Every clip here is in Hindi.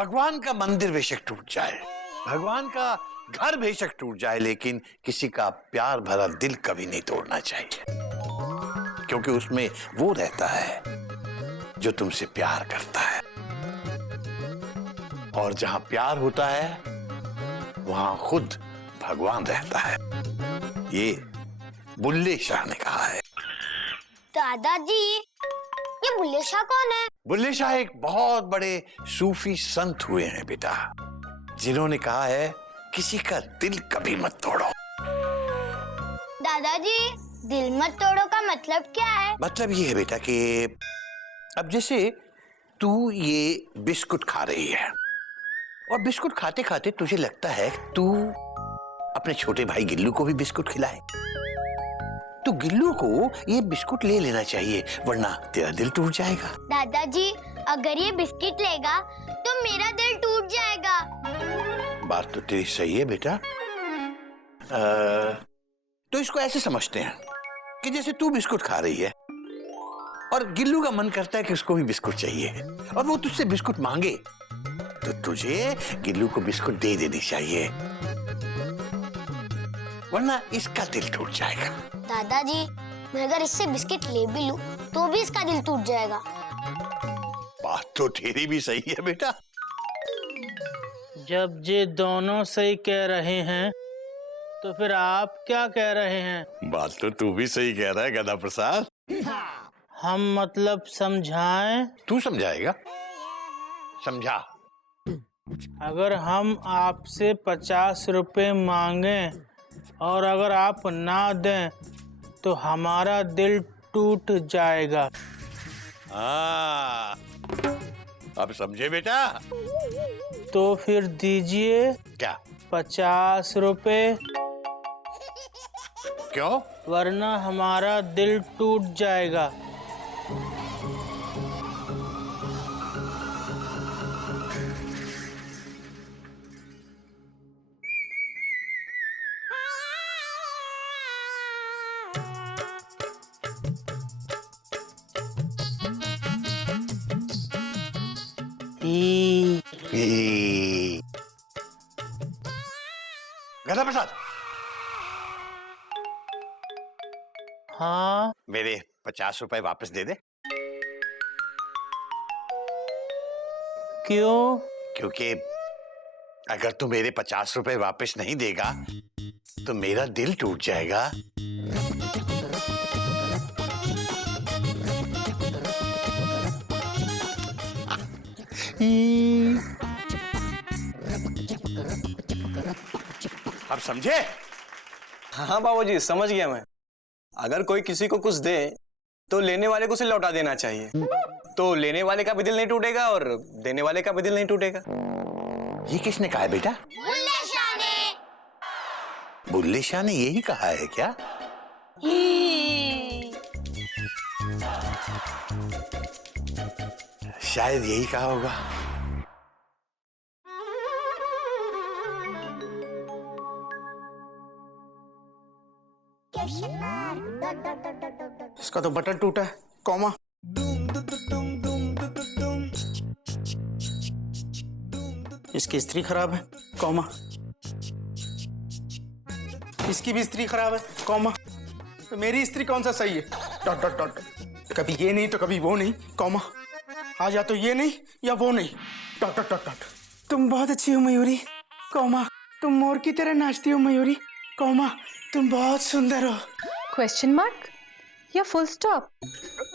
भगवान का मंदिर बेशक टूट जाए, भगवान का घर बेशक टूट जाए, लेकिन किसी का प्यार भरा दिल कभी नहीं तोड़ना चाहिए, क्योंकि उसमें वो रहता है जो तुमसे प्यार करता है, और जहां प्यार होता है वहां खुद भगवान रहता है। ये बुल्ले शाह ने कहा है। दादाजी, ये बुल्ले शाह कौन है? बुल्ले शाह एक बहुत बड़े सूफी संत हुए हैं बेटा, जिन्होंने कहा है किसी का दिल कभी मत तोड़ो। दादाजी, दिल मत तोड़ो का मतलब क्या है? मतलब ये है बेटा कि अब जैसे तू ये बिस्कुट खा रही है, और बिस्कुट खाते खाते तुझे लगता है तू अपने छोटे भाई गिल्लू को भी बिस्कुट खिलाए, तो गिल्लू को ये बिस्कुट ले लेना चाहिए, वरना तेरा दिल टूट जाएगा। दादाजी, अगर ये बिस्किट लेगा तो मेरा दिल टूट जाएगा। बात तो तेरी सही है बेटा। तो इसको ऐसे समझते हैं कि जैसे तू बिस्कुट खा रही है और गिल्लू का मन करता है कि उसको भी बिस्कुट चाहिए, और वो तुझसे बिस्कुट मांगे, तो तुझे गिल्लू को बिस्कुट दे देनी चाहिए, वरना इसका दिल टूट जाएगा। दादाजी, मैं अगर इससे बिस्किट ले भी लूं तो भी इसका दिल टूट जाएगा। बात तो तेरी भी सही है बेटा। जब ये दोनों सही कह रहे हैं तो फिर आप क्या कह रहे हैं? बात तो तू भी सही कह रहा है गदा प्रसाद। हम मतलब समझाएं? तू समझाएगा? समझा। अगर हम आपसे 50 रुपए मांगें और अगर आप ना दें तो हमारा दिल टूट जाएगा। हाँ, अब समझे बेटा? तो फिर दीजिए। क्या? 50 रुपए। क्यों? वरना हमारा दिल टूट जाएगा। गदा प्रसाद, हाँ, मेरे 50 रुपए वापस दे दे। क्यों? क्योंकि अगर तू मेरे 50 रुपए वापस नहीं देगा तो मेरा दिल टूट जाएगा। अब समझे? हाँ बाबूजी, समझ गया मैं। अगर कोई किसी को कुछ दे तो लेने वाले को उसे लौटा देना चाहिए, तो लेने वाले का भी दिल नहीं टूटेगा और देने वाले का भी दिल नहीं टूटेगा। ये किसने कहा है बेटा? बुल्ले शाह ने। बुल्ले शाह ने यही कहा है क्या? शायद यही कहा होगा। इसका तो बटन टूटा है, कॉमा। इसकी इस्त्री खराब है, कॉमा। इसकी भी इस्त्री खराब है, कॉमा। तो मेरी इस्त्री कौन सा सही है? Dot dot dot. कभी ये नहीं तो कभी वो नहीं, कॉमा। आज या तो ये नहीं या वो नहीं, डॉट डॉट डॉट डॉट। तुम बहुत अच्छी हो मयूरी, कॉमा। तुम मोर की तरह नाचती हो मयूरी, कॉमा। तुम बहुत सुंदर हो। क्वेश्चन मार्क या full stop?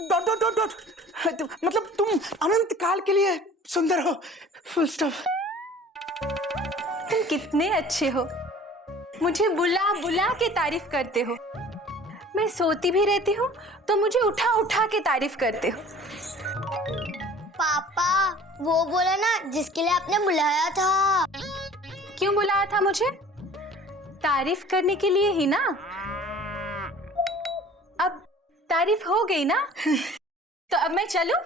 Dot dot dot dot. मतलब तुम अनंत काल के लिए सुंदर हो, फुल स्टॉप। तुम कितने अच्छे हो, मुझे बुला बुला के तारीफ करते हो। मैं सोती भी रहती हूँ तो मुझे उठा उठा के तारीफ करते हो। पापा, वो बोला ना जिसके लिए आपने बुलाया था। क्यों बुलाया था मुझे? तारीफ करने के लिए ही ना। अब तारीफ हो गई ना, तो अब मैं चलूं?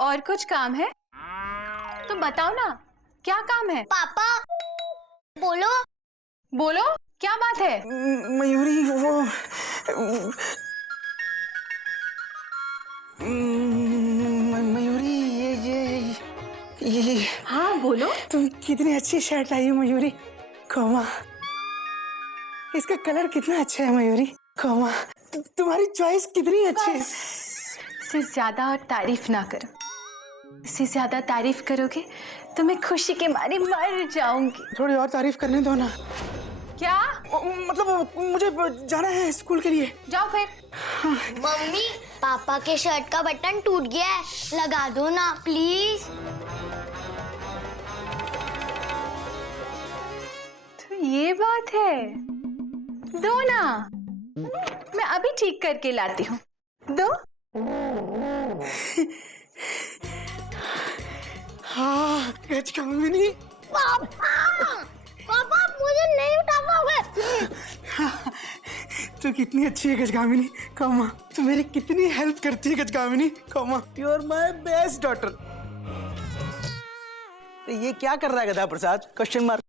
और कुछ काम है तो बताओ ना, क्या काम है? पापा, बोलो। बोलो, क्या बात है? मयूरी, वो मयूरी, ये ये हाँ बोलो। तुम कितनी अच्छी शर्ट लाई हो मयूरी, कोमा। इसका कलर कितना अच्छा है मयूरी, कोमा। तुम्हारी चॉइस कितनी अच्छी है। इससे ज्यादा और तारीफ ना करो, इससे ज्यादा तारीफ करोगे तो मैं खुशी के मारे मर जाऊंगी। थोड़ी और तारीफ करने दो ना। क्या? मतलब मुझे जाना है स्कूल के लिए। जाओ फिर। मम्मी, पापा के शर्ट का बटन टूट गया है, लगा दो ना प्लीज। तो ये बात है, दो ना, मैं अभी ठीक करके लाती हूँ, दो। हाँ गजकामिनी। पापा मुझे नहीं उठा पाओगे। तू कितनी अच्छी है गजकामिनी, कोमा। तू मेरी कितनी हेल्प करती है Gajkamini, comma. You are my best daughter. ये क्या कर रहा है गधा प्रसाद? Question mark.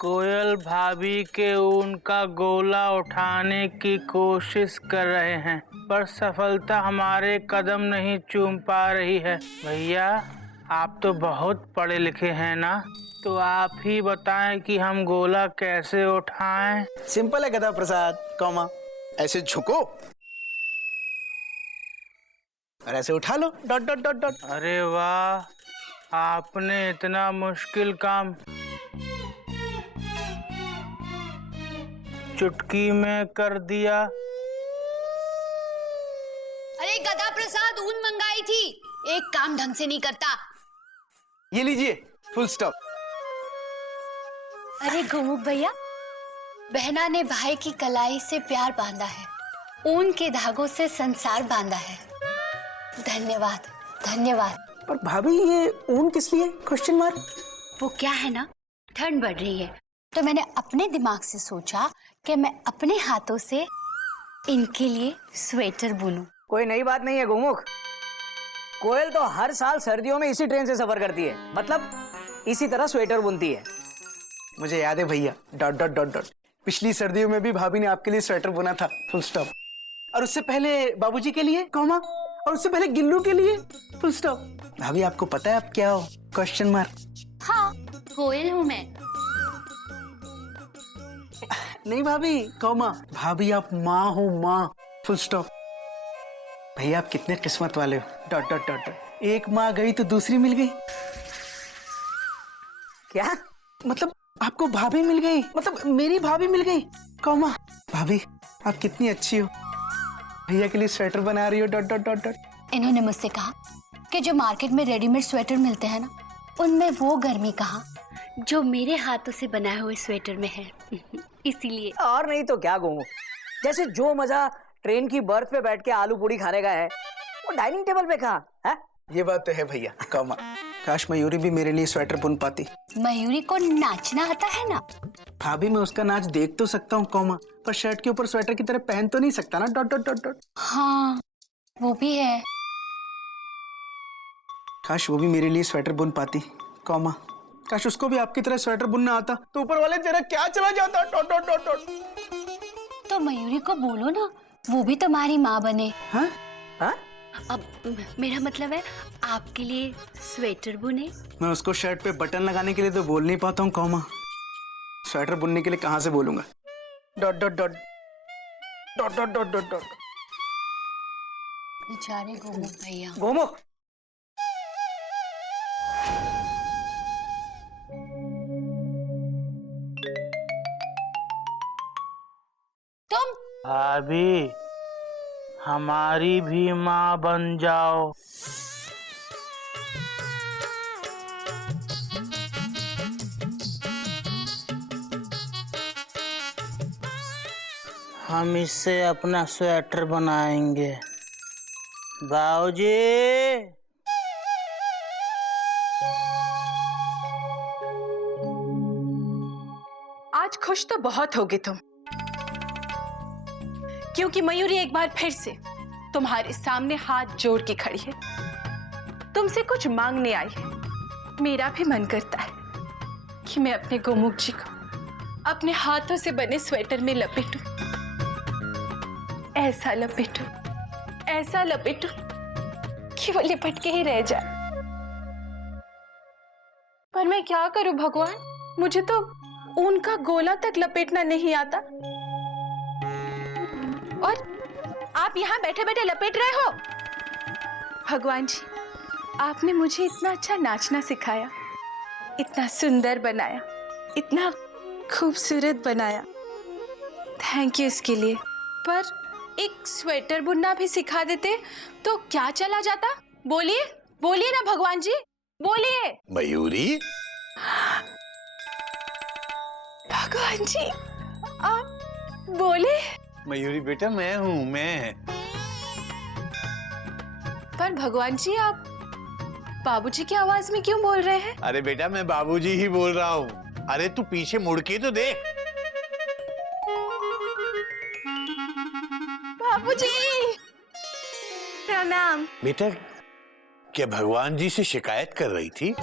कोयल भाभी के ऊन का गोला उठाने की कोशिश कर रहे हैं, पर सफलता हमारे कदम नहीं चूम पा रही है। भैया आप तो बहुत पढ़े लिखे हैं ना, तो आप ही बताएं कि हम गोला कैसे उठाएं। सिंपल है गधा प्रसाद, कॉमा। ऐसे झुको और ऐसे उठा लो, डॉट डॉट डॉट डॉट। अरे वाह, आपने इतना मुश्किल काम चुटकी में कर दिया। अरे गधा प्रसाद, ऊन मंगाई थी, एक काम ढंग से नहीं करता। ये लीजिए, फुल स्टॉप। अरे गोमुख भैया, बहना ने भाई की कलाई से प्यार बांधा है, ऊन के धागों से संसार बांधा है। धन्यवाद धन्यवाद। पर भाभी ये ऊन किस लिए? Question mark. वो क्या है ना, ठंड बढ़ रही है, तो मैंने अपने दिमाग से सोचा कि मैं अपने हाथों से इनके लिए स्वेटर बुनूं। कोई नई बात नहीं है गोमुख। कोयल तो हर साल सर्दियों में इसी ट्रेन से सफर करती है, मतलब इसी तरह स्वेटर बुनती है। मुझे याद है भैया, डॉट डॉट डॉट डॉट। पिछली सर्दियों में भी भाभी ने आपके लिए स्वेटर बुना था, फुल स्टॉप। और उससे पहले बाबूजी के लिए, कॉमा। और उससे पहले गिल्लू के लिए, फुल स्टॉप। भाभी आपको पता है आप क्या हो? Question mark. हाँ, कोयल हूँ मैं। नहीं भाभी, कॉमा। भाभी आप माँ हो, माँ, फुल स्टॉप। भैया आप कितने किस्मत वाले हो, डॉट डॉट डॉट डॉट। एक माँ गई तो दूसरी मिल गई। क्या मतलब आपको भाभी मिल गई, मतलब मेरी भाभी मिल गई, कॉमा। भाभी आप कितनी अच्छी हो, भैया के लिए स्वेटर बना रही हो, डॉट डॉट डॉट डॉट। इन्होंने मुझसे कहा कि जो मार्केट में रेडीमेड स्वेटर मिलते हैं ना, उनमें वो गर्मी कहाँ जो मेरे हाथों से बनाए हुए स्वेटर में है। इसीलिए। और नहीं तो क्या गोमुख, जैसे जो मजा ट्रेन की बर्थ पे बैठ के आलू पूड़ी खाने का है, वो डाइनिंग टेबल पे कहाँ है? ये बात तो है भैया, कॉमा। काश मयूरी भी मेरे लिए स्वेटर बुन पाती। मयूरी को नाचना आता है ना। भाभी मैं उसका नाच देख तो सकता हूँ, कॉमा, पर शर्ट के ऊपर स्वेटर की तरह पहन तो नहीं सकता ना, डॉट डॉट डॉट डॉट। हाँ वो भी है। काश वो भी मेरे लिए स्वेटर बुन पाती, कॉमा। काश उसको भी आपकी तरह स्वेटर बुनना आता, तो ऊपर वाले तेरा क्या चला जाता, डॉट डॉट डॉट डॉट। तो मयूरी को बोलो ना, वो भी तुम्हारी माँ बने। हाँ हाँ? अब मेरा मतलब है आपके लिए स्वेटर बुने। मैं उसको शर्ट पे बटन लगाने के लिए तो बोल नहीं पाता हूँ, कॉमा। स्वेटर बुनने के लिए कहाँ से बोलूंगा, dot dot dot dot dot dot dot dot. बेचारे गोमुख भैया। गोमुख, तुम भाभी हमारी भी माँ बन जाओ। हम इससे अपना स्वेटर बनाएंगे। बाबूजी, आज खुश तो बहुत होगे तुम, क्योंकि मयूरी एक बार फिर से तुम्हारे सामने हाथ जोड़ के खड़ी है, तुमसे कुछ मांगने आई है। मेरा भी मन करता है कि मैं अपने गोमुख जी को अपने हाथों से बने स्वेटर में लपेटूं, ऐसा लपेटूं कि वो लिपट के ही रह जाए। पर मैं क्या करूं भगवान, मुझे तो ऊन का गोला तक लपेटना नहीं आता। और आप यहाँ बैठे बैठे लपेट रहे हो। भगवान जी, आपने मुझे इतना अच्छा नाचना सिखाया, इतना सुंदर बनाया, इतना खूबसूरत बनाया। थैंक यू इसके लिए। पर एक स्वेटर बुनना भी सिखा देते तो क्या चला जाता? बोलिए बोलिए ना भगवान जी, बोलिए। मयूरी, भगवान जी आप बोले। मयूरी बेटा मैं हूँ मैं। पर भगवान जी आप बाबूजी की आवाज में क्यों बोल रहे हैं? अरे बेटा मैं बाबूजी ही बोल रहा हूँ। अरे तू पीछे मुड़ के तो देख। बाबूजी प्रणाम। बेटा क्या भगवान जी से शिकायत कर रही थी?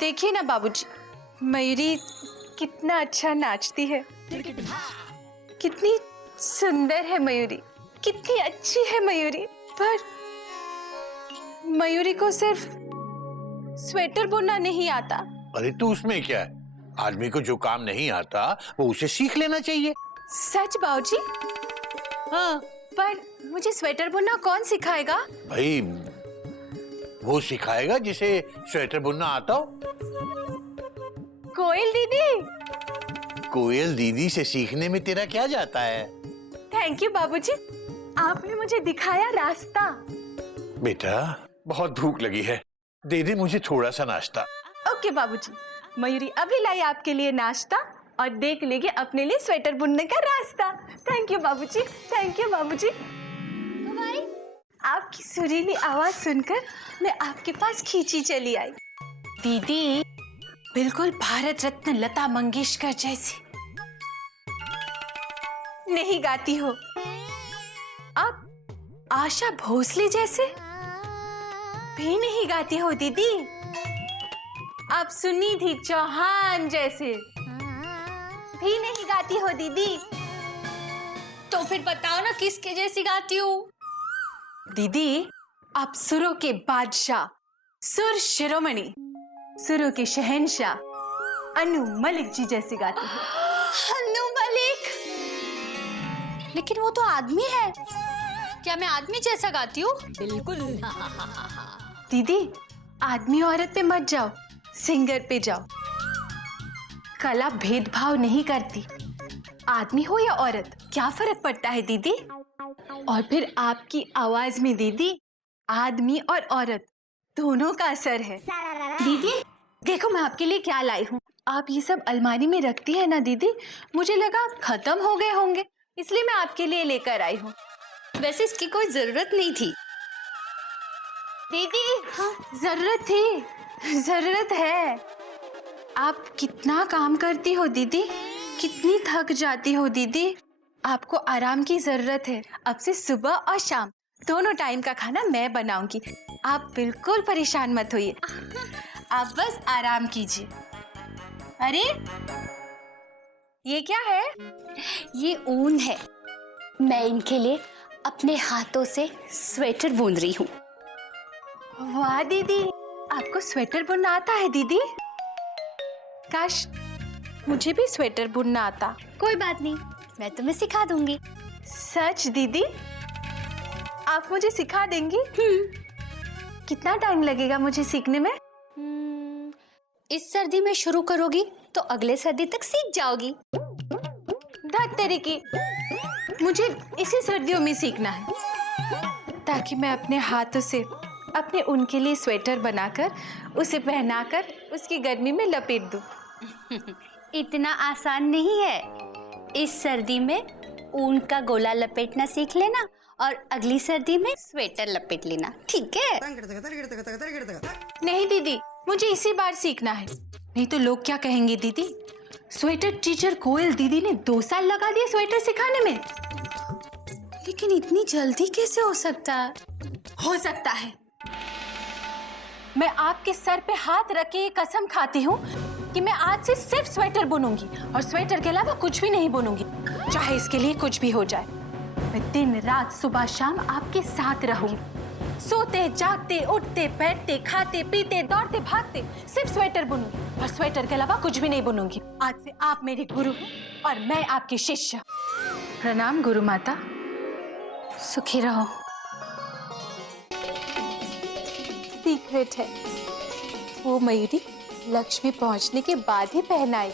देखिए ना बाबूजी, मयूरी कितना अच्छा नाचती है, कितनी सुंदर है मयूरी, कितनी अच्छी है मयूरी। पर मयूरी को सिर्फ स्वेटर बुनना नहीं आता। अरे तू उसमें क्या है, आदमी को जो काम नहीं आता वो उसे सीख लेना चाहिए। सच बाबूजी? हाँ, पर मुझे स्वेटर बुनना कौन सिखाएगा? भाई वो सिखाएगा जिसे स्वेटर बुनना आता हो। कोयल दीदी। कोयल दीदी से सीखने में तेरा क्या जाता है? थैंक यू बाबूजी, आपने मुझे दिखाया रास्ता। बेटा बहुत भूख लगी है, दे दे मुझे थोड़ा सा नाश्ता। ओके बाबूजी, मयूरी अभी लाई आपके लिए नाश्ता और देख लेंगे अपने लिए स्वेटर बुनने का रास्ता। थैंक यू बाबूजी, थैंक यू बाबूजी। आपकी सुरीली आवाज सुनकर मैं आपके पास खींची चली आई। दीदी बिल्कुल भारत रत्न लता मंगेशकर जैसी नहीं गाती हो, आप आशा भोसले जैसे भी नहीं गाती हो दीदी, आप सुनिधि चौहान जैसे भी नहीं गाती हो दीदी। तो फिर बताओ ना किसके जैसी गाती हूँ? दीदी आप सुरों के बादशाह, सुर शिरोमणि, सुरों के शहंशाह अनु मलिक जी जैसी गाती हो। अनु मलिक? लेकिन वो तो आदमी है, क्या मैं आदमी जैसा गाती हूँ? बिल्कुल। दीदी आदमी औरत पे मत जाओ, सिंगर पे जाओ। कला भेदभाव नहीं करती, आदमी हो या औरत क्या फर्क पड़ता है दीदी? और फिर आपकी आवाज में दीदी आदमी और औरत दोनों का असर है। दीदी देखो मैं आपके लिए क्या लाई हूँ। आप ये सब अलमारी में रखती है ना दीदी, मुझे लगा खत्म हो गए होंगे, इसलिए मैं आपके लिए लेकर आई हूँ। वैसे इसकी कोई जरूरत नहीं थी दीदी। हाँ जरूरत थी, जरूरत है। आप कितना काम करती हो दीदी, कितनी थक जाती हो दीदी, आपको आराम की जरूरत है। अब से सुबह और शाम दोनों टाइम का खाना मैं बनाऊंगी, आप बिल्कुल परेशान मत होइए, आप बस आराम कीजिए। अरे ये क्या है? ये ऊन है, मैं इनके लिए अपने हाथों से स्वेटर बुन रही हूँ। वाह दीदी, आपको स्वेटर बुनना आता है दीदी? काश मुझे भी स्वेटर बुनना आता। कोई बात नहीं, मैं तुम्हें सिखा दूंगी। सच दीदी? आप मुझे सिखा देंगी? कितना टाइम लगेगा मुझे सीखने में? इस सर्दी में शुरू करोगी तो अगले सर्दी तक सीख जाओगी। धत तेरी की, मुझे इसी सर्दियों में सीखना है ताकि मैं अपने हाथों से अपने उनके लिए स्वेटर बनाकर उसे पहनाकर उसकी गर्मी में लपेट दूं। इतना आसान नहीं है। इस सर्दी में ऊन का गोला लपेटना सीख लेना और अगली सर्दी में स्वेटर लपेट लेना, ठीक है? नहीं दीदी, मुझे इसी बार सीखना है, नहीं तो लोग क्या कहेंगे दीदी। स्वेटर टीचर कोयल दीदी ने 2 साल लगा दिए स्वेटर सिखाने में। लेकिन इतनी जल्दी कैसे हो सकता है? हो सकता है। मैं आपके सर पे हाथ रख के ये कसम खाती हूँ कि मैं आज से सिर्फ स्वेटर बुनूंगी और स्वेटर के अलावा कुछ भी नहीं बुनूंगी, चाहे इसके लिए कुछ भी हो जाए। मैं दिन रात सुबह शाम आपके साथ रहूंगी। सोते जागते उठते बैठते खाते पीते दौड़ते भागते सिर्फ स्वेटर बुनूंगी और स्वेटर के अलावा कुछ भी नहीं बुनूंगी। आज से आप मेरे गुरु हैं और मैं आपकी शिष्य। प्रणाम गुरु माता, सुखी रहो। सीक्रेट है, वो मयूरी लक्ष्मी पहुंचने के बाद ही पहनाई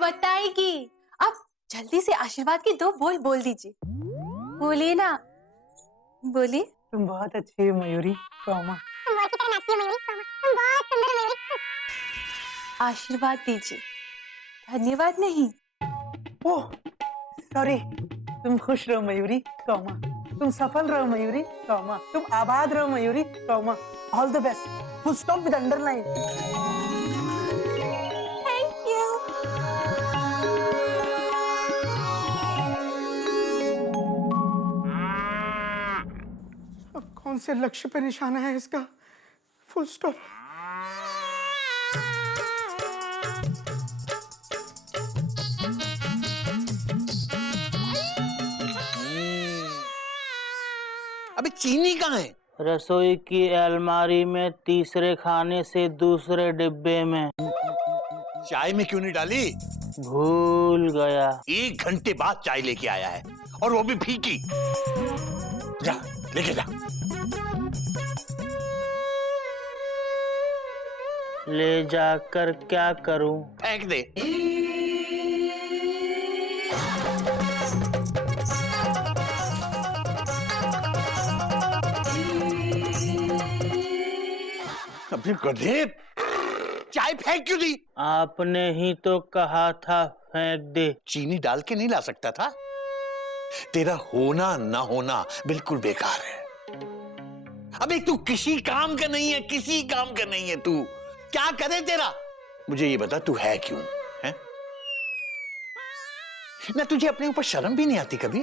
बताएगी। अब जल्दी से आशीर्वाद की 2 बोल बोल दीजिए। बोलिए ना, बोलिए। तुम बहुत अच्छी है मयूरी, कौमा। आशीर्वाद दीजिए, धन्यवाद नहीं। Oh sorry. तुम खुश रहो मयूरी, कौमा। तुम सफल रहो मयूरी, कौमा। तुम आबाद रहो Mayuri, comma. All the best. Full stop with underline. Thank you. अब कौन से लक्ष्य पे निशाना है इसका? Full stop. अबे चीनी कहाँ है? रसोई की अलमारी में, तीसरे खाने से दूसरे डिब्बे में। चाय में क्यों नहीं डाली? भूल गया। 1 घंटे बाद चाय लेके आया है और वो भी फीकी। जा लेके जा। ले जाकर क्या करूं? फेंक दे। अबे गधे, चाय फेंक क्यों दी? आपने ही तो कहा था फेंक दे। चीनी डाल के नहीं ला सकता था? तेरा होना ना होना बिल्कुल बेकार है। अबे तू किसी काम का नहीं है, किसी काम का नहीं है। तू क्या करे तेरा? मुझे ये बता, तू है क्यों? है ना? तुझे अपने ऊपर शर्म भी नहीं आती कभी?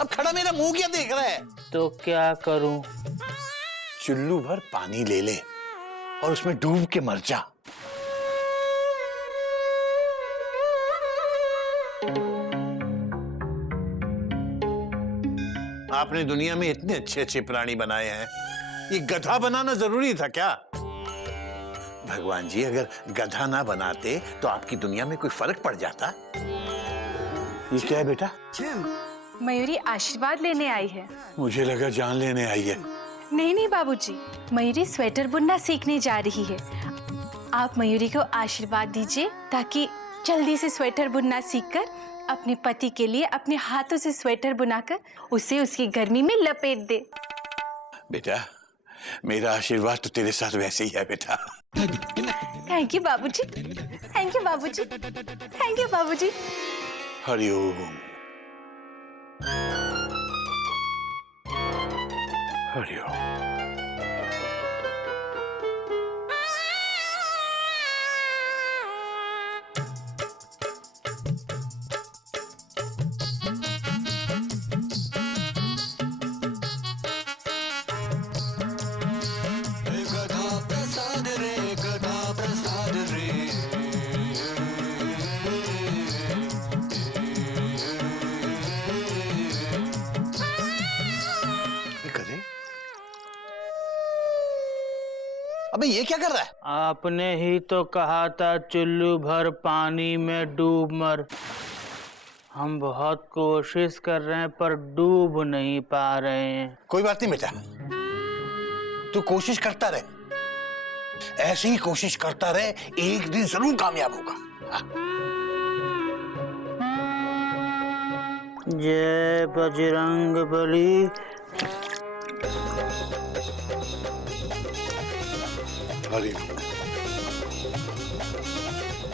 अब खड़ा मेरा मुंह क्या देख रहा है? तो क्या करूं? चुल्लू भर पानी ले ले और उसमें डूब के मर जा। आपने दुनिया में इतने अच्छे अच्छे प्राणी बनाए हैं, ये गधा बनाना जरूरी था क्या? भगवान जी, अगर गधा ना बनाते तो आपकी दुनिया में कोई फर्क पड़ जाता? ये क्या है बेटा? मयूरी आशीर्वाद लेने आई है। मुझे लगा जान लेने आई है। नहीं नहीं बाबूजी, मयूरी स्वेटर बुनना सीखने जा रही है। आप मयूरी को आशीर्वाद दीजिए ताकि जल्दी से स्वेटर बुनना सीखकर अपने पति के लिए अपने हाथों से स्वेटर बुनाकर उसे उसकी गर्मी में लपेट दे। बेटा, मेरा आशीर्वाद तो तेरे साथ वैसे ही है बेटा। थैंक यू बाबूजी, थैंक यू बाबूजी, थैंक यू बाबूजी। हरिओम हरिओम। अबे ये क्या कर रहा है? आपने ही तो कहा था चुल्लू भर पानी में डूब मर। हम बहुत कोशिश कर रहे हैं पर डूब नहीं पा रहे हैं। कोई बात नहीं बेटा, तू कोशिश करता रहे, ऐसी ही कोशिश करता रहे, एक दिन जरूर कामयाब होगा। जय बजरंग बली।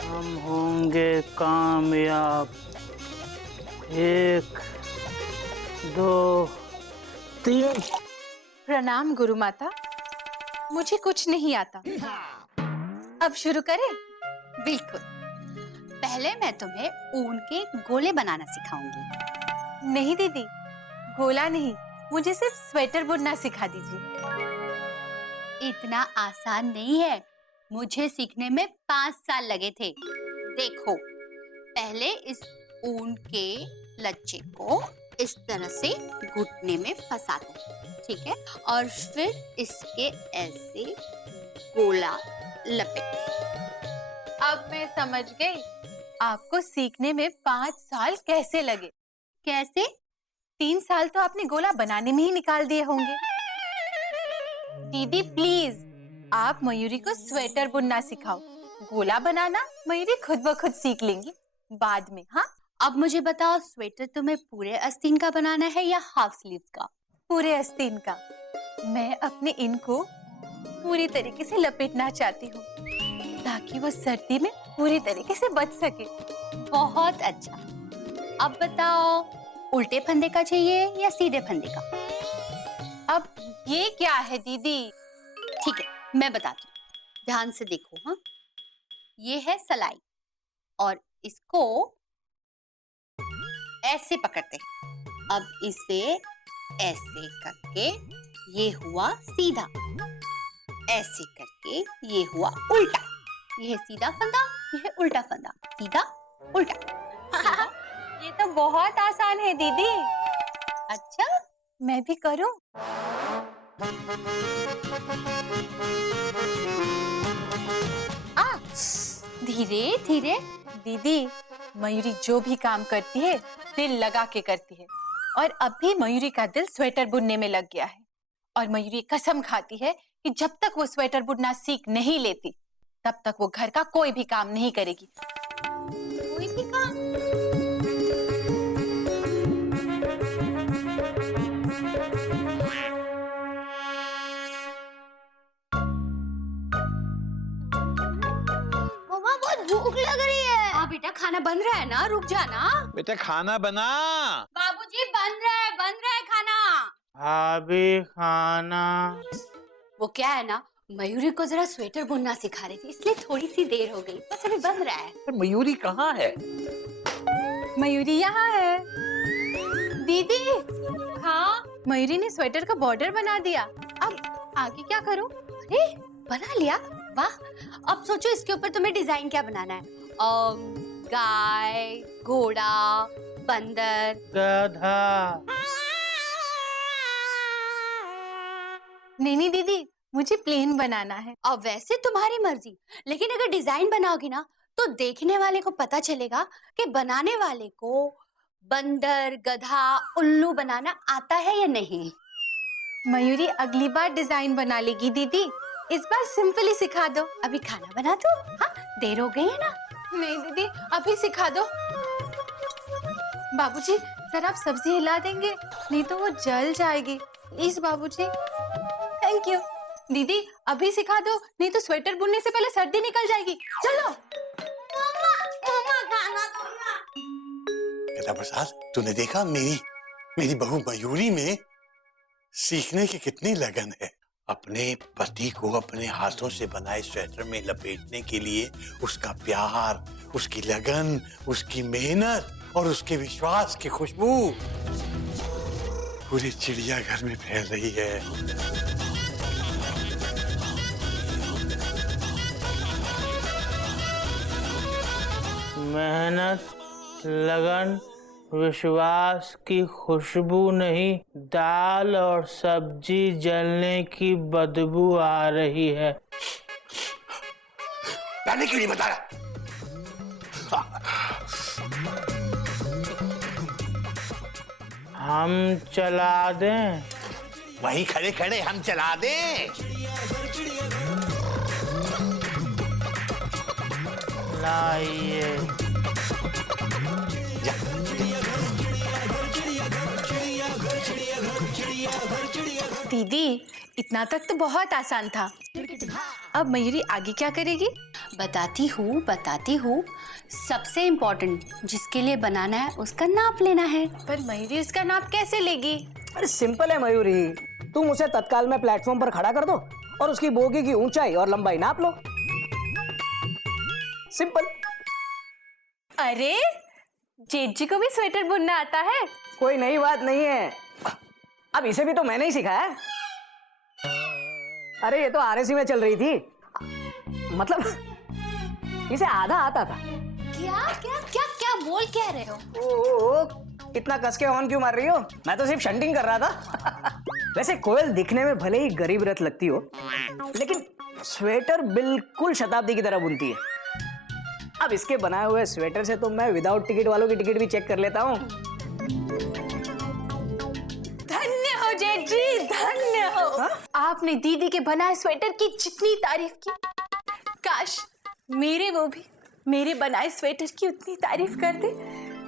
हम होंगे कामयाब। 1 2 3। प्रणाम गुरु माता, मुझे कुछ नहीं आता। अब शुरू करें? बिल्कुल। पहले मैं तुम्हें ऊन के गोले बनाना सिखाऊंगी। नहीं दीदी, गोला नहीं, मुझे सिर्फ स्वेटर बुनना सिखा दीजिए। इतना आसान नहीं है, मुझे सीखने में 5 साल लगे थे। देखो, पहले इस ऊन के लच्छे को इस तरह से घुटने में फंसाते हैं, ठीक है? और फिर इसके ऐसे गोला लपेटते। अब मैं समझ गई आपको सीखने में 5 साल कैसे लगे। कैसे? 3 साल तो आपने गोला बनाने में ही निकाल दिए होंगे। दीदी प्लीज आप मयूरी को स्वेटर बुनना सिखाओ। गोला बनाना मयूरी खुद ब खुद सीख लेंगी बाद में। हाँ, अब मुझे बताओ, स्वेटर तुम्हें पूरे आस्तीन का बनाना है या हाफ स्लीव्स का? पूरे आस्तीन का। मैं अपने इन को पूरी तरीके से लपेटना चाहती हूँ ताकि वो सर्दी में पूरी तरीके से बच सके। बहुत अच्छा। अब बताओ, उल्टे फंदे का चाहिए या सीधे फंदे का? अब ये क्या है दीदी? ठीक है, मैं बताती हूँ, ध्यान से देखो। हाँ, ये है सलाई और इसको ऐसे पकड़ते हैं। अब इसे ऐसे करके ये हुआ सीधा, ऐसे करके ये हुआ उल्टा। ये है सीधा फंदा, ये है उल्टा फंदा, सीधा उल्टा। सीधा। ये तो बहुत आसान है दीदी। अच्छा, मैं भी करूं? धीरे धीरे। दीदी मयूरी जो भी काम करती है दिल लगा के करती है, और अब भी मयूरी का दिल स्वेटर बुनने में लग गया है। और मयूरी कसम खाती है कि जब तक वो स्वेटर बुनना सीख नहीं लेती तब तक वो घर का कोई भी काम नहीं करेगी। कोई भी काम? मम्मा बहुत भूख लग रही है। हाँ बेटा, खाना बन रहा है ना, रुक जाना। बेटा खाना बना। बाबूजी, बन रहा है खाना। भाभी खाना। वो क्या है ना, मयूरी को जरा स्वेटर बुनना सिखा रही थी, इसलिए थोड़ी सी देर हो गई, बस अभी बन रहा है। मयूरी कहाँ है? मयूरी यहाँ है। दीदी हाँ, मयूरी ने स्वेटर का बॉर्डर बना दिया। अब आगे क्या करूं? अरे बना लिया, वाह। अब सोचो इसके ऊपर तुम्हें डिजाइन क्या बनाना है? गाय, घोड़ा, बंदर, गधा। नहीं दीदी, मुझे प्लेन बनाना है। अब वैसे तुम्हारी मर्जी, लेकिन अगर डिजाइन बनाओगी ना तो देखने वाले को पता चलेगा कि बनाने वाले को बंदर, गधा, उल्लू बनाना आता है या नहीं। मयूरी अगली बार डिजाइन बना लेगी दीदी, इस बार सिंपल ही सिखा दो। अभी खाना बना दो। हाँ, देर हो गई है ना। नहीं दीदी, अभी सिखा दो। बाबूजी जरा आप सब्जी हिला देंगे, नहीं तो वो जल जाएगी। प्लीज बाबूजी। Thank you. दीदी अभी सिखा दो, नहीं तो स्वेटर बुनने से पहले सर्दी निकल जाएगी। चलो। मम्मा खाना दो ना। गदा प्रसाद, तूने देखा मेरी बहू मयूरी में सीखने की कितनी लगन है। अपने पति को अपने हाथों से बनाए स्वेटर में लपेटने के लिए उसका प्यार, उसकी लगन, उसकी मेहनत और उसके विश्वास की खुशबू पूरे चिड़ियाघर में फैल रही है। मेहनत, लगन, विश्वास की खुशबू नहीं, दाल और सब्जी जलने की बदबू आ रही है। मैंने क्यों नहीं बताया? हम चला दें? वहीं खड़े खड़े हम चला दें। लाइए। दीदी इतना तक तो बहुत आसान था। अब मयूरी आगे क्या करेगी? बताती हूँ। सबसे इम्पोर्टेंट, जिसके लिए बनाना है उसका नाप लेना है। पर मयूरी उसका नाप कैसे लेगी? अरे सिंपल है मयूरी, तुम उसे तत्काल में प्लेटफॉर्म पर खड़ा कर दो और उसकी बोगी की ऊंचाई और लंबाई नाप लो। सिंपल। अरे जेठ जी को भी स्वेटर बुनना आता है। कोई नई बात नहीं है, अब इसे भी तो मैंने ही सिखाया है। अरे ये तो आरएसी में चल रही थी, मतलब इसे आधा आता था। क्या क्या क्या क्या बोल क्या रहे हो? ओ, इतना कस के ऑन क्यों मार रही हो? मैं तो सिर्फ शंटिंग कर रहा था। वैसे कोयल दिखने में भले ही गरीब रथ लगती हो, लेकिन स्वेटर बिल्कुल शताब्दी की तरह बुनती है। अब इसके बनाए हुए स्वेटर से तो मैं विदाउट टिकट वालों की टिकट भी चेक कर लेता हूँ। धन्य हो जेठ जी, धन्य हो। आपने दीदी के बनाए स्वेटर की जितनी तारीफ की, काश मेरे वो भी मेरे बनाए स्वेटर की उतनी तारीफ कर दे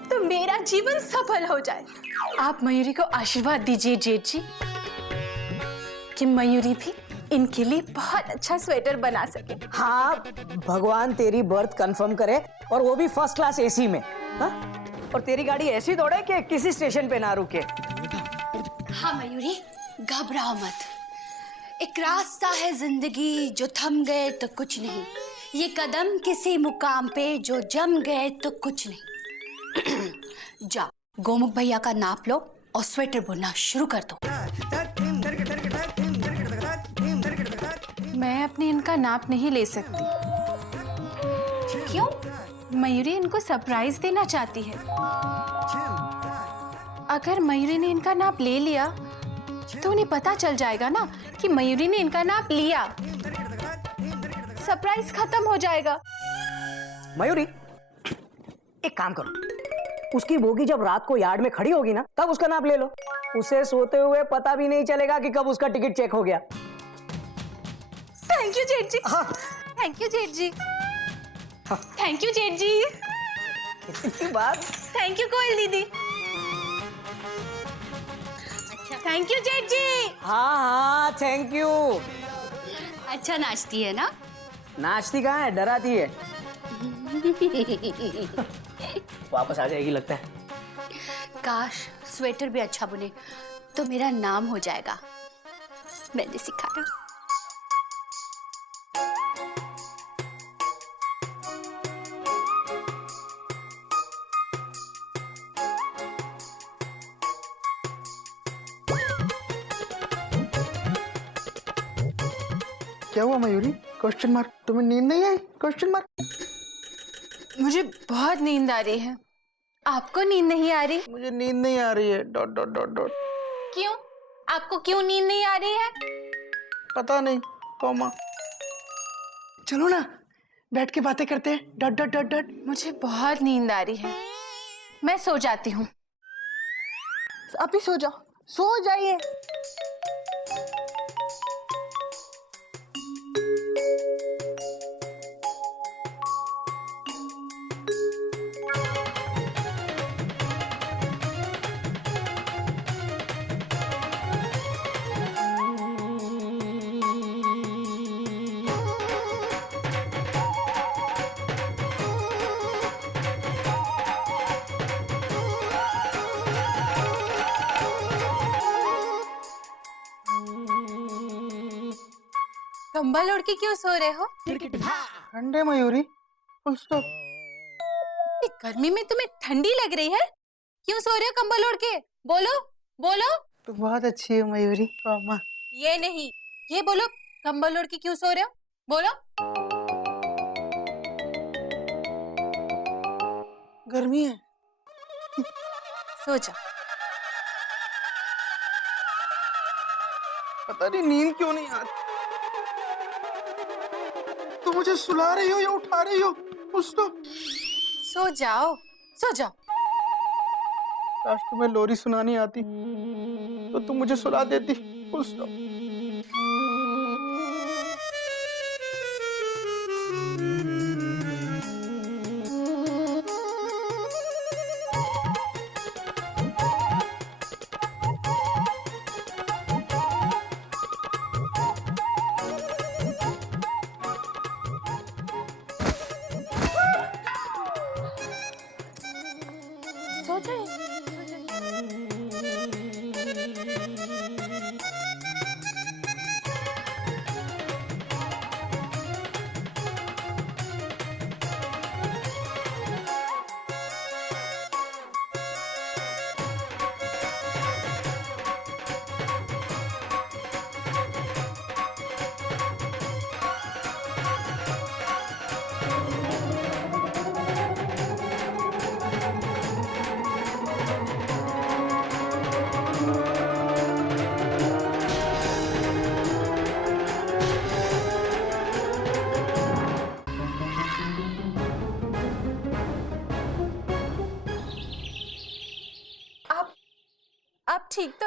तो मेरा जीवन सफल हो जाए। आप मयूरी को आशीर्वाद दीजिए जेठ जी कि मयूरी भी इनके लिए बहुत अच्छा स्वेटर बना सके। हाँ, भगवान तेरी बर्थ कंफर्म करे और वो भी फर्स्ट क्लास एसी में। हाँ? और तेरी गाड़ी ऐसी दौड़े कि किसी स्टेशन पे ना रुके। हाँ मयूरी, घबराओ मत। एक रास्ता है जिंदगी, जो थम गए तो कुछ नहीं। ये कदम किसी मुकाम पे, जो जम गए तो कुछ नहीं। जा गोमुख भैया का नाप लो और स्वेटर बुनना शुरू कर दो। मैं अपने इनका नाप नहीं ले सकती। क्यों? मयूरी इनको सरप्राइज देना चाहती है। अगर मयूरी ने इनका नाप ले लिया तो उन्हें पता चल जाएगा ना कि मयूरी ने इनका नाप लिया। सरप्राइज खत्म हो जाएगा। मयूरी, एक काम करो, उसकी बोगी जब रात को यार्ड में खड़ी होगी ना, तब उसका नाप ले लो। उसे सोते हुए पता भी नहीं चलेगा कि कब उसका टिकट चेक हो गया। थैंक यू जेठ जी। हाँ। थैंक यू जेठ जी। थैंक यू जेठ जी। कितनी बात। थैंक यू कोयल दीदी। अच्छा, थैंक यू जेठ जी। हाँ हाँ, थैंक यू। अच्छा नाचती है ना? नाचती कहाँ है, डराती है। वापस आ जाएगी लगता है। काश स्वेटर भी अच्छा बुने तो मेरा नाम हो जाएगा। मैंने सिखाया। क्या हुआ मयूरी? Question mark. तुम्हें नींद नहीं आई? Question mark. मुझे बहुत नींद आ रही है। आपको नींद नहीं आ रही? मुझे नींद नहीं आ रही है। Dot dot dot dot. क्यों? आपको क्यों नींद नहीं आ रही है? पता नहीं, कॉमा। चलो ना, बैठ के बातें करते हैं। Dot dot dot dot. मुझे बहुत नींद आ रही है, मैं सो जाती हूँ। अभी सो जाओ, सो जाइए। कंबल ओढ़ के क्यों सो रहे हो? ठंडे मयूरी, फुल स्टॉप। इतनी गर्मी में तुम्हें ठंडी लग रही है? क्यों सो रहे हो कंबल ओढ़ के? बोलो बोलो। तो बहुत अच्छी है मयूरी, कॉमा। ये नहीं, ये बोलो, कंबल ओढ़ के क्यों सो रहे हो? बोलो। गर्मी है। सो जाओ। पता नहीं नींद क्यों नहीं आती। तो मुझे सुला रही हो या उठा रही हो? कुछ तो। सो जाओ, सो जाओ। काश तुम्हें लोरी सुनानी आती तो तुम मुझे सुला देती। Full stop. सो जाओ।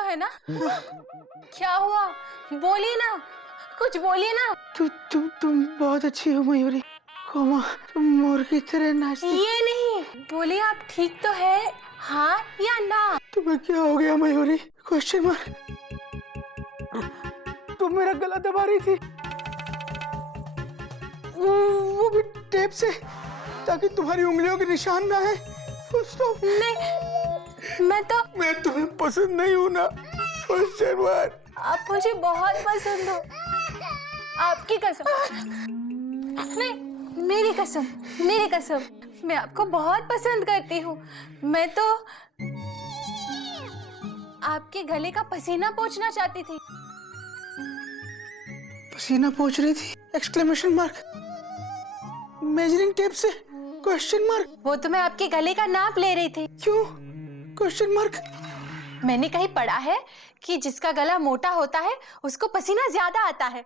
है ना? क्या हुआ? बोलिए ना, कुछ बोलिए ना। तुम बहुत अच्छी हो मयूरी। कोमा, तुम मोर की तरह नाचती। ये नहीं, बोलिए आप ठीक तो है, हाँ या ना? तुम्हें क्या हो गया मयूरी? Question mark. तुम मेरा गला दबा रही थी, वो भी टेप से, ताकि तुम्हारी उंगलियों के निशान ना है। नहीं, मैं तुम्हें पसंद नहीं हूं ना। Question mark. आप मुझे बहुत पसंद हो, आपकी कसम। नहीं, मेरी कसम, मेरी कसम, मैं आपको बहुत पसंद करती हूँ। मैं तो आपके गले का पसीना पोंछना चाहती थी। पसीना पोंछ रही थी? Exclamation mark. मेजरिंग टेप से? Question mark. वो तो मैं आपके गले का नाप ले रही थी। क्यों? Question mark. मैंने कहीं पढ़ा है कि जिसका गला मोटा होता है उसको पसीना ज्यादा आता है।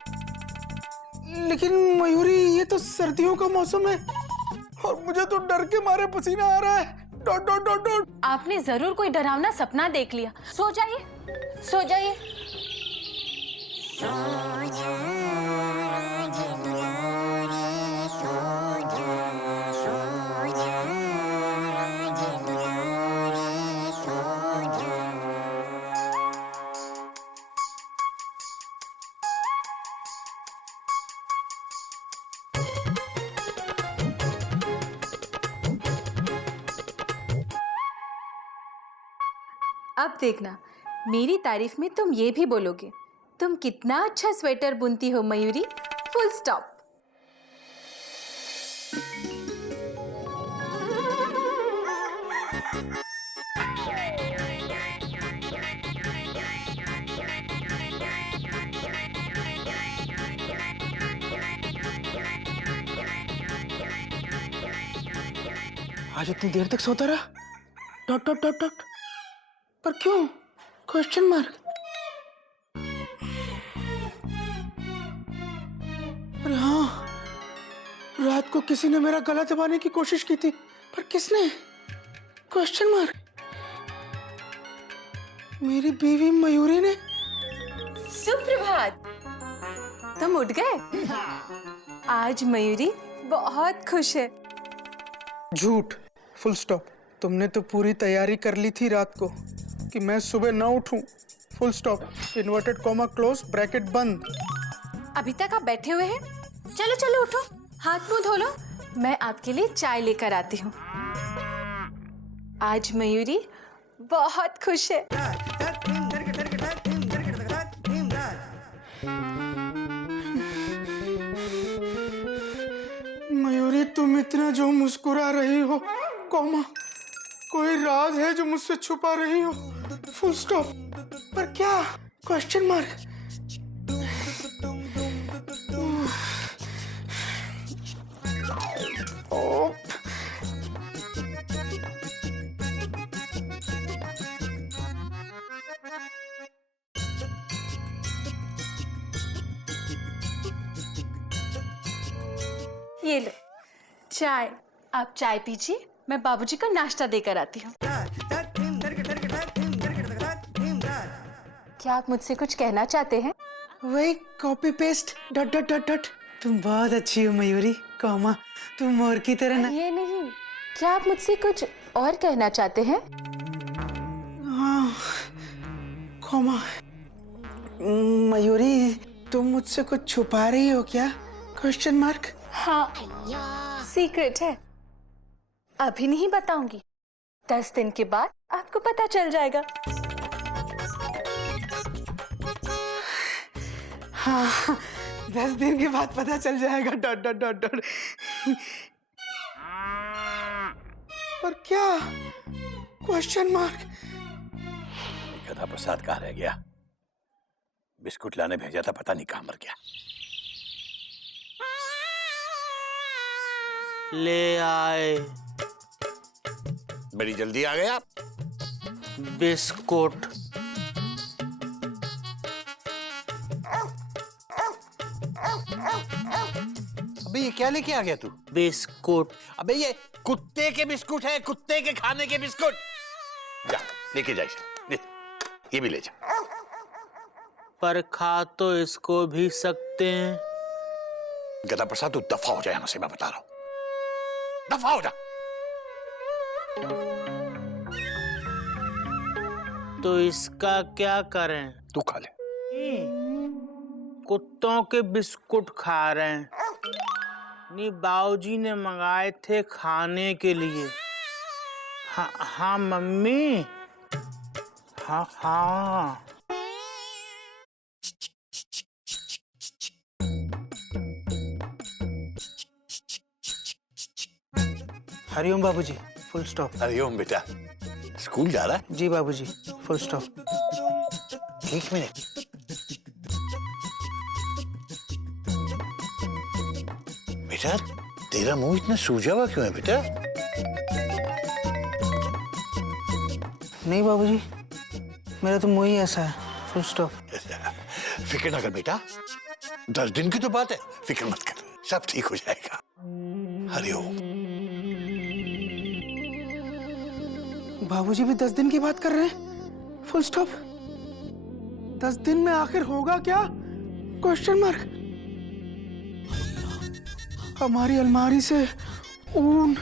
लेकिन मयूरी, ये तो सर्दियों का मौसम है और मुझे तो डर के मारे पसीना आ रहा है। Dot dot dot dot. आपने जरूर कोई डरावना सपना देख लिया। सो जाइए, सो जाइए। अब देखना, मेरी तारीफ में तुम ये भी बोलोगे, तुम कितना अच्छा स्वेटर बुनती हो मयूरी। Full stop. आज इतनी देर तक सोता रहा? Dot dot dot dot. पर क्यों? Question mark. अरे हाँ, रात को किसी ने मेरा गला दबाने की कोशिश की थी, पर किसने? Question mark. मेरी बीवी मयूरी ने। सुप्रभात, तुम उठ गए? आज मयूरी बहुत खुश है। झूठ। Full stop. तुमने तो पूरी तैयारी कर ली थी रात को कि मैं सुबह ना उठूं। Full stop. Inverted comma close, bracket बंद। अभी तक आप बैठे हुए हैं? चलो चलो उठो, हाथ मुंह धो लो, मैं आपके लिए चाय लेकर आती हूँ। आज मयूरी बहुत खुश है। मयूरी, तुम इतना जो मुस्कुरा रही हो, कॉमा, कोई राज है जो मुझसे छुपा रही हो। Full stop. पर क्या? Question mark. ये लो चाय, आप चाय पीजिए, मैं बाबूजी को नाश्ता देकर आती हूँ। क्या आप मुझसे कुछ कहना चाहते हैं? वही copy paste. Dot dot dot dot. तुम बहुत अच्छी हो मयूरी, कॉमा, तुम मोर की तरह ना। ये नहीं, क्या आप मुझसे कुछ और कहना चाहते हैं? हाँ, कॉमा, मयूरी, तुम मुझसे कुछ छुपा रही हो क्या? Question mark. हाँ, सीक्रेट है, अभी नहीं बताऊंगी, 10 दिन के बाद आपको पता चल जाएगा। हाँ, 10 दिन के बाद पता चल जाएगा। Dot dot dot dot. पर क्या? Question mark. गधा प्रसाद कहाँ रह गया? बिस्कुट लाने भेजा था, पता नहीं कहाँ मर गया। ले आए बड़ी जल्दी आ गया। बिस्कुट। अबे ये क्या लेके आ गया तू? बिस्कुट। अबे ये कुत्ते के बिस्कुट है, कुत्ते के खाने के बिस्कुट। जा लेके जा इसे, ले, ये भी ले जा। पर खा तो इसको भी सकते हैं। गदा प्रसाद, तू दफा हो जाए यहाँ से, मैं बता रहा हूं, दफा हो जा। तो इसका क्या करें? तू खा ले। कुत्तों के बिस्कुट खा रहे हैं। नहीं, बाबूजी ने मंगाए थे खाने के लिए। हाँ हाँ मम्मी, हाँ हाँ। हरिओम बाबूजी, फुल स्टॉप। हरिओम बेटा, स्कूल जा रहा है? जी बाबूजी, फुल स्टॉप। एक मिनट, बेटा तेरा मुंह इतना सूजा हुआ क्यों है बेटा? नहीं बाबूजी, मेरा तो मुंह ही ऐसा है, फुल स्टॉप। फिक्र ना कर बेटा, 10 दिन की तो बात है, फिक्र मत कर, सब ठीक हो जाएगा। हरिओम। बाबूजी भी 10 दिन की बात कर रहे हैं, फुल स्टॉप। 10 दिन में आखिर होगा क्या? Question mark. हमारी अलमारी से ऊन,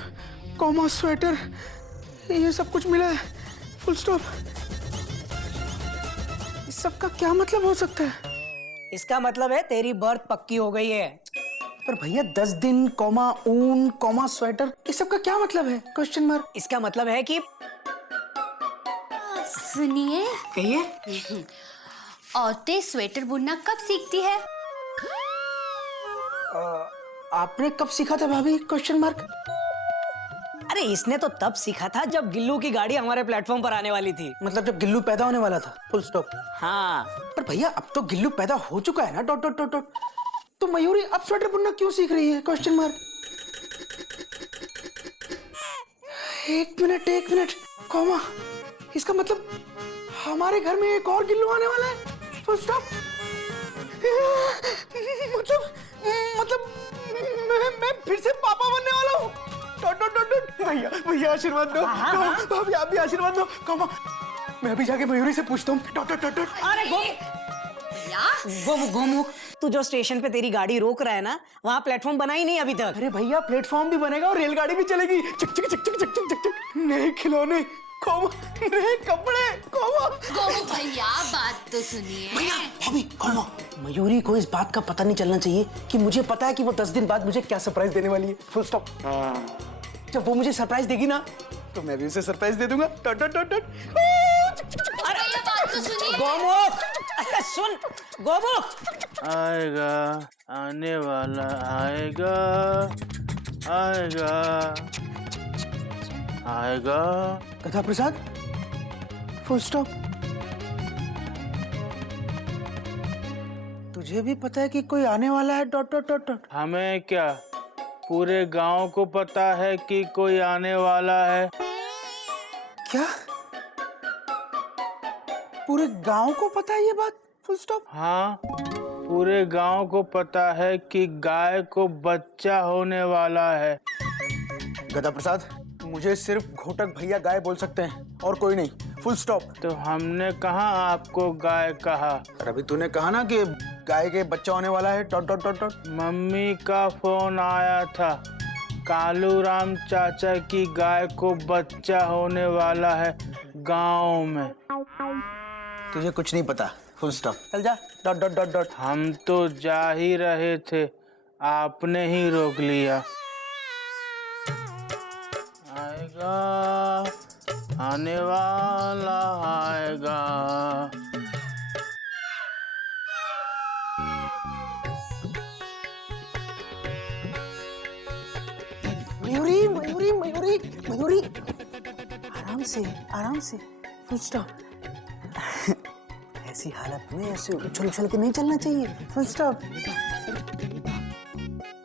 कॉमा स्वेटर, ये सब कुछ मिला है, फुल स्टॉप। इस सब का क्या मतलब हो सकता है? इसका मतलब है तेरी बर्थ पक्की हो गई है। पर भैया 10 दिन, कॉमा ऊन, कॉमा स्वेटर, इस सब का क्या मतलब है? Question mark. इसका मतलब है कि सुनिए, कहिए। औरतें स्वेटर बुनना कब सीखती है? आपने कब सीखा था भाभी? Question mark. अरे इसने तो तब सीखा था जब गिल्लू की गाड़ी हमारे प्लेटफॉर्म पर आने वाली थी। मतलब जब गिल्लू पैदा होने वाला था, फुल स्टॉप। हाँ। पर भैया अब तो गिल्लू पैदा हो चुका है ना, डॉट डॉट डॉट डॉट। तो मयूरी अब स्वेटर बुनना क्यों सीख रही है? Question mark. एक मिनट, कॉमा, इसका मतलब हमारे घर में एक और गिल्लू आने वाला है, फुल स्टॉप। मतलब मैं फिर से पापा बनने वाला हूँ, डॉट डॉट डॉट डॉट। भैया आशीर्वाद दो, भाभी आप भी आशीर्वाद दो, कॉमा। मैं अभी जाके मयूरी से पूछता हूँ, डॉट डॉट डॉट डॉट। अरे गोमुख, तू जो स्टेशन पे तेरी गाड़ी रोक रहा है ना, वहाँ प्लेटफॉर्म बना ही नहीं अभी तक। अरे भैया प्लेटफॉर्म भी बनेगा और रेलगाड़ी भी चलेगी। चक चक चक चक चक चक चक चक। नए खिलौने, कॉमा, नए कपड़े, कॉमा। गोमू भैया, बात तो सुनिए। भाभी, कॉमा। मयूरी को इस बात का पता नहीं चलना चाहिए कि मुझे पता है कि वो 10 दिन बाद मुझे क्या सरप्राइज देने वाली है, फुल स्टॉप। जब वो मुझे सरप्राइज देगी ना, तो मैं भी उसे सरप्राइज दे दूंगा, डॉट डॉट डॉट डॉट। अरे ये बात तो सुनिए। गोमुख, अरे सुन गोमुख। आएगा, आने वाला आएगा, आएगा, आएगा। कथा प्रसाद, फुल स्टॉप। तुझे भी पता है कि कोई आने वाला है, डॉट डॉट डॉट डॉट। हमें क्या, पूरे गांव को पता है कि कोई आने वाला है। क्या पूरे गांव को पता है ये बात, फुल स्टॉप? हाँ, पूरे गांव को पता है कि गाय को बच्चा होने वाला है। गदा प्रसाद, मुझे सिर्फ घोटक भैया गाय बोल सकते हैं और कोई नहीं, फुल स्टॉप। तो हमने कहाँ आपको गाय कहा? अभी तूने कहा ना कि गाय के बच्चा होने वाला है, dot dot dot dot. Mummy का फोन आया था, कालू राम चाचा की गाय को बच्चा होने वाला है गांव में। तुझे कुछ नहीं पता, फुल स्टॉप। चल जा, डॉट डॉट डॉट डॉट। हम तो जा ही रहे थे, आपने ही रोक लिया। आएगा, आने वाला आएगा। मयूरी मयूरी मयूरी मयूरी, आराम से, फुल स्टॉप। ऐसी हालत में ऐसे उछल उछल के नहीं चलना चाहिए, फुल स्टॉप।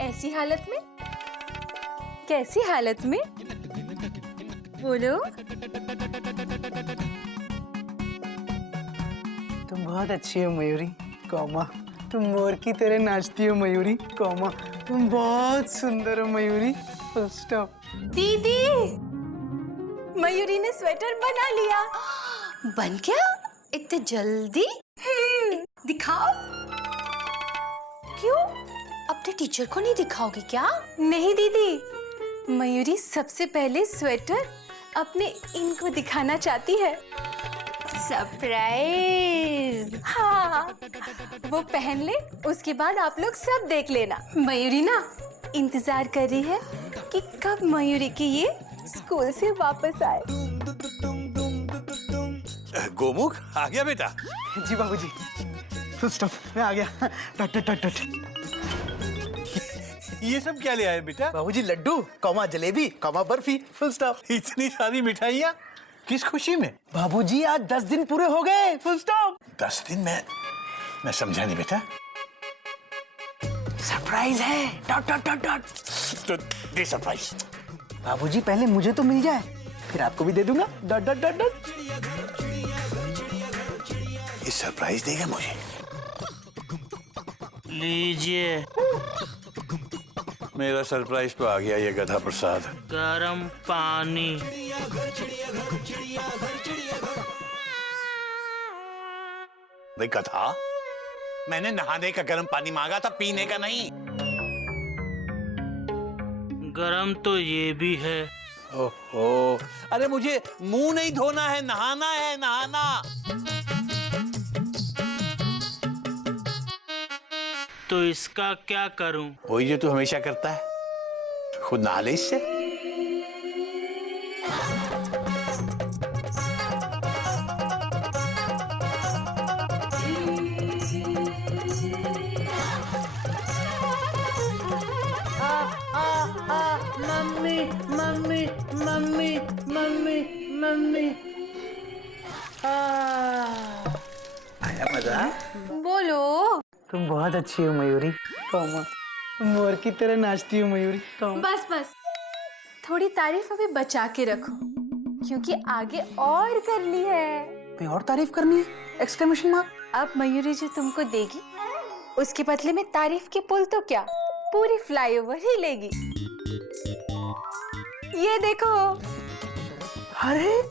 ऐसी हालत में? कैसी हालत में? बोलो। तुम बहुत अच्छी हो मयूरी, कॉमा। तुम मोर की तरह नाचती हो मयूरी, कॉमा। तुम बहुत सुंदर हो मयूरी, फुल स्टॉप। दीदी, मयूरी ने स्वेटर बना लिया। बन गया इतने जल्दी? दिखाओ। क्यों? अपने टीचर को नहीं दिखाओगे क्या? नहीं दीदी, मयूरी सबसे पहले स्वेटर अपने इनको दिखाना चाहती है। सरप्राइज। हाँ, वो पहन ले, उसके बाद आप लोग सब देख लेना। मयूरी ना इंतजार कर रही है कि कब मयूरी की ये स्कूल से वापस आए। गोमुख आ गया बेटा। जी बाबूजी। फुल स्टॉप, मैं आ गया। Dot dot dot dot. ये सब क्या ले आए बेटा? बाबूजी laddoo, comma jalebi, comma barfi, full stop. इतनी सारी मिठाइयाँ किस खुशी में? बाबूजी आज 10 दिन पूरे हो गए, फुल स्टॉप। 10 दिन मैं समझा नहीं बेटा। सरप्राइज है, डॉट डॉट डॉट डॉट। तो दे सरप्राइज। बाबूजी पहले मुझे तो मिल जाए, फिर आपको भी दे दूंगा, डॉट डॉट डॉट डॉट। ये सरप्राइज देगा मुझे? लीजिए मेरा सरप्राइज तो आ गया, ये गधा प्रसाद। गरम पानी। भाई गधा, मैंने नहाने का गर्म पानी मांगा था, पीने का नहीं। गरम तो ये भी है। ओहो, अरे मुझे मुंह नहीं धोना है, नहाना है, नहाना। तो इसका क्या करूं? वही जो तू हमेशा करता है, खुद नहा ले इससे। Mummy mummy mummy mummy mummy. आया मजा? बोलो। तुम बहुत अच्छी हो मयूरी, कौमा। मोर की तरह नाचती हो मयूरी, कौमा। बस बस, थोड़ी तारीफ अभी बचा के रखो, क्योंकि आगे और करनी है। कोई और तारीफ करनी है? Exclamation mark. अब मयूरी जो तुमको देगी, उसके बदले में तारीफ के पुल तो क्या, पूरी फ्लाईओवर ही लेगी। ये देखो। अरे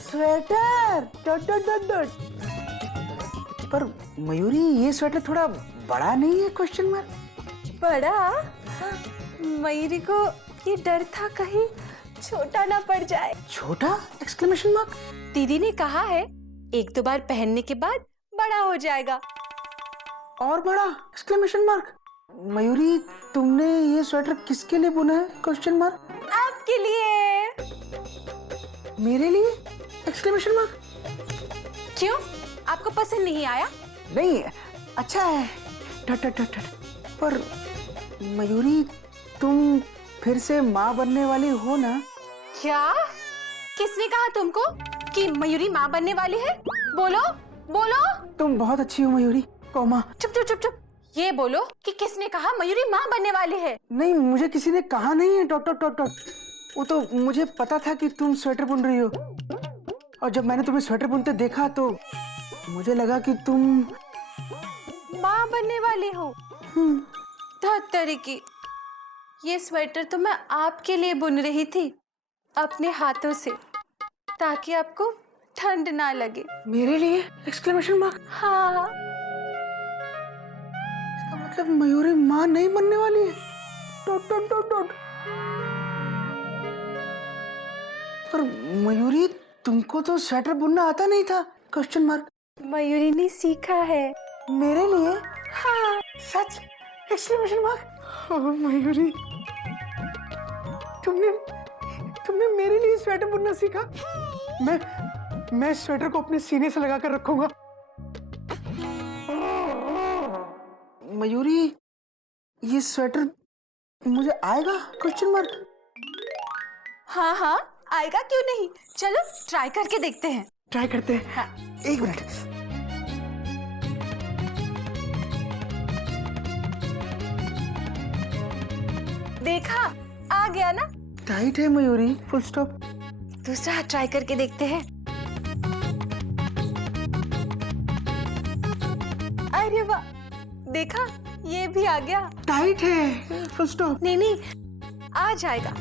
sweater, dot dot dot dot. पर मयूरी ये स्वेटर थोड़ा बड़ा नहीं है? Question mark. बड़ा? मयूरी को ये डर था कहीं छोटा ना पड़ जाए। छोटा? Exclamation mark. दीदी ने कहा है 1-2 बार पहनने के बाद बड़ा हो जाएगा। और बड़ा? Exclamation mark. मयूरी तुमने ये स्वेटर किसके लिए बुना है? Question mark. आपके लिए। मेरे लिए? Exclamation mark. क्यों, आपको पसंद नहीं आया? नहीं, अच्छा है, डॉट डॉट डॉट डॉट। पर मयूरी तुम फिर से माँ बनने वाली हो ना? क्या? किसने कहा तुमको कि मयूरी माँ बनने वाली है? बोलो बोलो। तुम बहुत अच्छी हो मयूरी, कौमा। चुप चुप चुप चुप। ये बोलो कि किसने कहा मयूरी माँ बनने वाली है? नहीं, मुझे किसी ने कहा नहीं है, डॉट डॉट डॉट डॉट। वो तो मुझे पता था कि तुम स्वेटर बुन रही हो, और जब मैंने तुम्हें स्वेटर बुनते देखा तो मुझे लगा कि तुम माँ बनने वाली हो। धत्तरी की, ये स्वेटर तो मैं आपके लिए बुन रही थी अपने हाथों से, ताकि आपको ठंड ना लगे। मेरे लिए? Exclamation mark. हाँ। इसका मतलब मयूरी माँ नहीं बनने वाली है, डॉट डॉट डॉट डॉट। पर मयूरी तुमको तो स्वेटर बुनना आता नहीं था? Question mark. मयूरी ने सीखा है। मेरे लिए? हाँ। सच? Exclamation mark. ओह मयूरी, तुमने मेरे लिए स्वेटर बुनना सीखा। मैं स्वेटर को अपने सीने से लगा कर रखूंगा। मयूरी ये स्वेटर मुझे आएगा? Question mark. हाँ हाँ आएगा, क्यों नहीं। चलो ट्राई करके देखते हैं। ट्राई करते हैं। हाँ। 1 मिनट। देखा, आ गया ना। टाइट है मयूरी, फुल स्टॉप। दूसरा हाथ ट्राई करके देखते हैं। अरे वाह, देखा, ये भी आ गया। टाइट है, फुल स्टॉप। नहीं नहीं, आ जाएगा।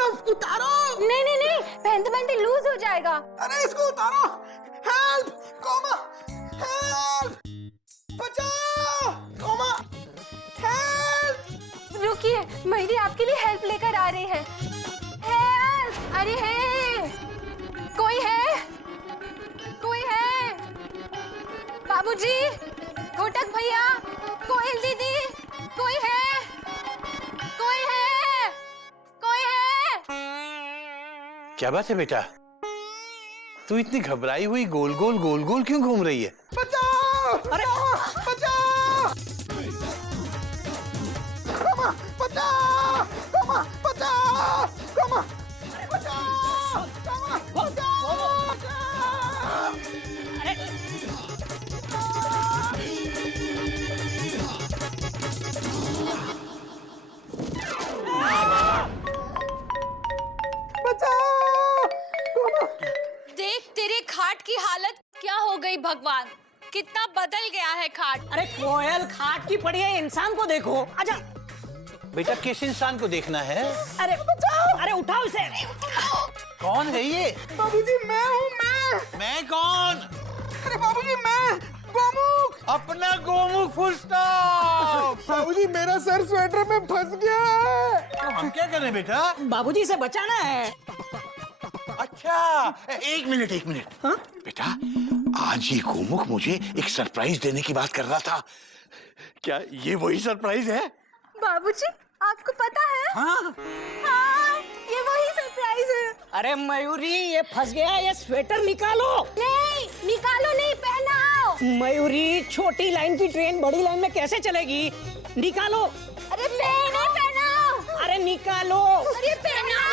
स्टॉप, उतारो। नहीं नहीं नहीं, पहनते पहनते लूज हो जाएगा। अरे इसको उतारो। हेल्प कोमा, हेल्प, बचाओ कोमा, हेल्प। रुकिए, मेरी आपके लिए हेल्प लेकर आ रही है। हेल्प! अरे है, कोई है? कोई है? बाबूजी, घोटक भैया, कोयल दीदी, कोई है? कोई है? कोई है? क्या बात है बेटा, तू इतनी घबराई हुई गोल गोल क्यों घूम रही है? बचाओ, अरे बचाओ, कोमा बचाओ, कोमा बचाओ, कोमा बचाओ, कोमा बचाओ। देख तेरे खाट की हालत क्या हो गई भगवान, कितना बदल गया है खाट। अरे कोयल खाट की पड़ी है, इंसान को देखो। आजा। बेटा किस इंसान को देखना है? अरे अरे उठाओ इसे। कौन है ये? बाबूजी मैं हूँ। मैं कौन? अरे बाबूजी मैं गोमुख। अपना गोमुख फुल स्टॉप। बाबूजी मेरा सर स्वेटर में फंस गया है। तो हम क्या करें बेटा? बाबूजी से बचाना है। अच्छा, एक मिनट हाँ? बेटा, आज ये गोमुख मुझे एक सरप्राइज देने की बात कर रहा था। क्या ये वही सरप्राइज है? बाबूजी, आपको पता है? हाँ। हाँ, ये वही सरप्राइज है। अरे मयूरी, ये फंस गया, ये स्वेटर निकालो। नहीं, निकालो नहीं, पहनाओ। मयूरी, छोटी लाइन की ट्रेन बड़ी लाइन में कैसे चलेगी? निकालो। अरे पहनाओ। अरे निकालो। अरे पहनाओ।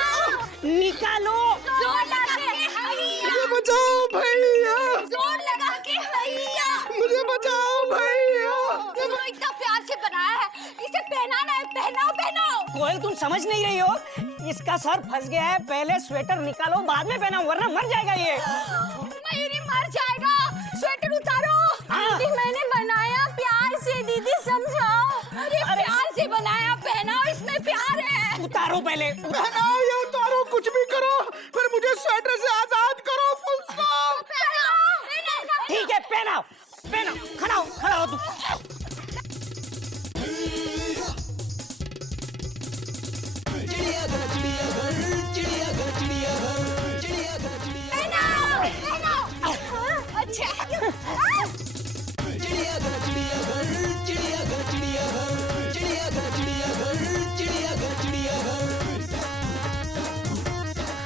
निकालो। जोर लगा के हैया। मुझे बचाओ भैया, जोर लगा के हैया। मुझे बचाओ भैया। इसको इतना प्यार से बनाया है, इसे पहनाना है, पहनाओ पहनाओ। कोयल तुम समझ नहीं रही हो, इसका सर फंस गया है, पहले स्वेटर निकालो बाद में पहनाओ, वरना मर जाएगा ये। मयूरी मर जाएगा, स्वेटर उतारो। हाँ। दीदी मैंने बनाया प्यार से, दीदी समझाओ। अरे प्यार से बनाया, पहनाओ, इसमें प्यार है। उतारो पहले। पहनाओ या उतारो, कुछ भी करो, पर मुझे स्वेटर से आजाद करो। Full stop. ठीक है, पहनाओ पहनाओ, खड़ा हो तू।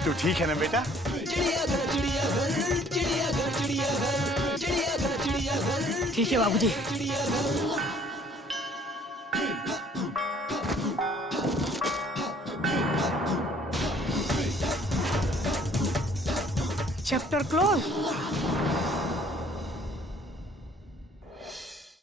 तू ठीक है ना बेटा? ठीक है बाबूजी। Chapter close.